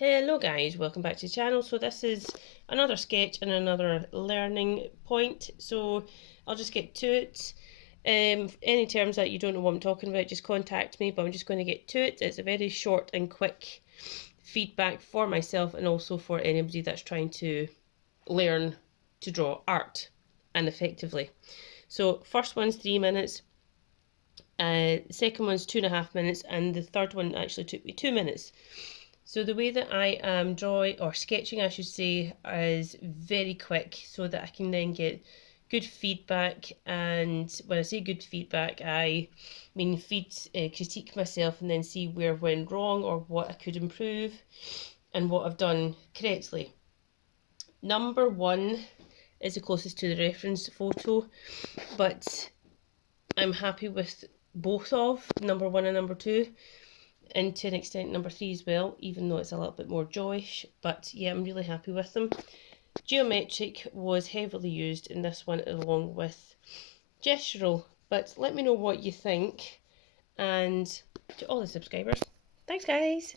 Hello guys, welcome back to the channel. So this is another sketch and another learning point, so I'll just get to it. Any terms that you don't know what I'm talking about, just contact me, but I'm just going to get to it. It's a very short and quick feedback for myself and also for anybody that's trying to learn to draw art and effectively. So first one's 3 minutes, second one's 2.5 minutes, and the third one actually took me 2 minutes. So the way that I am drawing, or sketching I should say, is very quick so that I can then get good feedback. And when I say good feedback, I mean critique myself and then see where I went wrong or what I could improve and what I've done correctly. Number 1 is the closest to the reference photo, but I'm happy with both of number 1 and number 2. And to an extent number 3 as well, even though it's a little bit more joyish, but yeah, I'm really happy with them. Geometric was heavily used in this one along with gestural, but let me know what you think. And to all the subscribers, thanks guys!